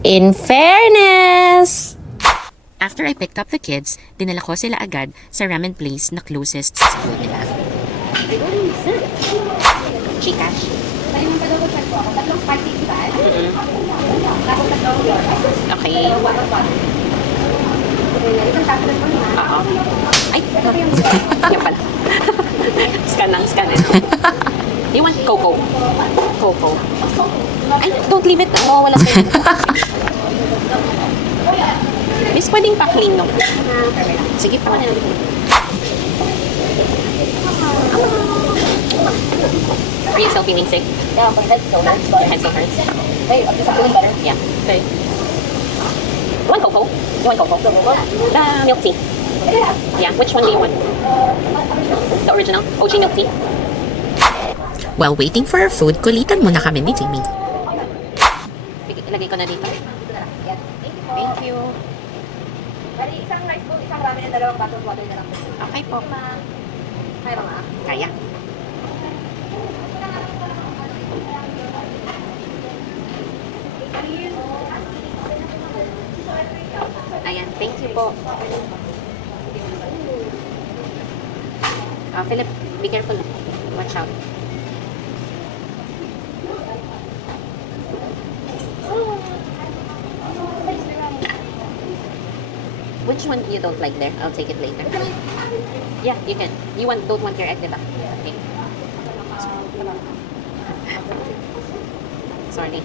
In fairness! After I picked up the kids, dinala ko sila agad sa ramen place na closest sa school nila. Chikash. Okay. Ay, yan pala. Scan lang, scan. Do you want cocoa? Cocoa. Ay, don't leave it. No, wala sa'yo. Miss, pwedeng pa-clean, no? Sige pa. Are you still feeling sick? Yeah, my head still hurts. Your head still hurts? Hey, I'm just feeling better. Yeah. Okay. You want cocoa? You want cocoa? The milk tea. Yeah, which one do you want? The original? OG milk tea? While waiting for our food, kulitan muna kami ni Timmy. Ilagay ko na dito. Thank you. Bali, isang rice bowl, isang ramen, and dalawang bottled water na lang. Okay po. Kaya ba nga? Kaya. Ayan, thank you po. Philip, be careful. Watch out. Which one you don't like there? I'll take it later. Yeah, you can. You don't want your egg, diba? Okay. Sorry.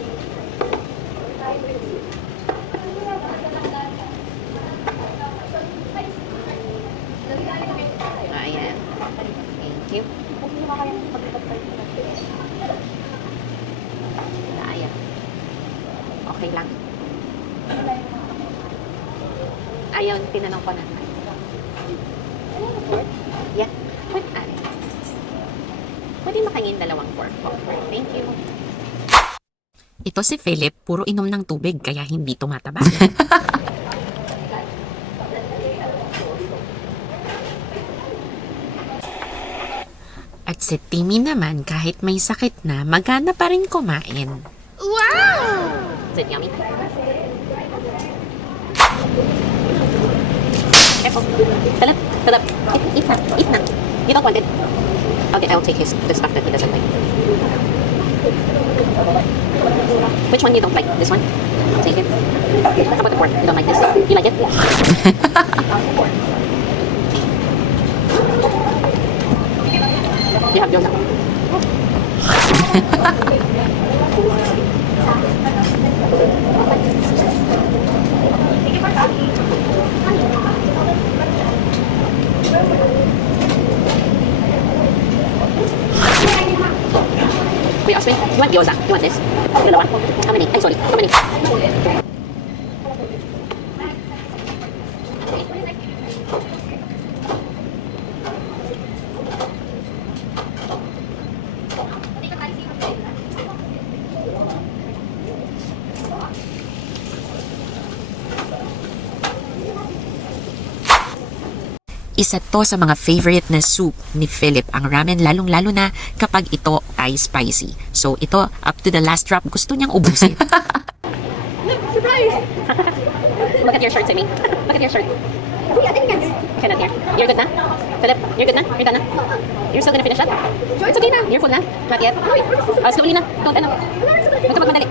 Ayan. Thank you. Ayan. Okay lang. Ayun, tinanong ko na. Yeah. Pwede makingin dalawang pork po. Thank you. Ito si Philip, puro inom ng tubig kaya hindi tumataba. At si Timmy naman, kahit may sakit na, magana pa rin kumain. Wow! Is it yummy? Careful. Philip. Eat na. You don't want it. Okay, I'll take the stuff that he doesn't like. Which one you don't like? This one? I'll take it. How about the pork? You don't like this? You like it? You have yours now. Wait, Oswin, you want gyoza? You want this? Dalawa? How many? Ay, sorry. How many? Isa to sa mga favorite na soup ni Philip, ang ramen, lalong-lalo na kapag ito ay spicy. So ito, up to the last drop, gusto niyang ubusin. Surprise! Look at your shirt, Timmy. Look at your shirt. Wait, I think I Cannot hear. You're good na? Philip, you're good na? You're done na? You're still gonna finish that? It's okay na. You're full na? Not yet? Slowly na. Don't ano. Huwag ka magmadali.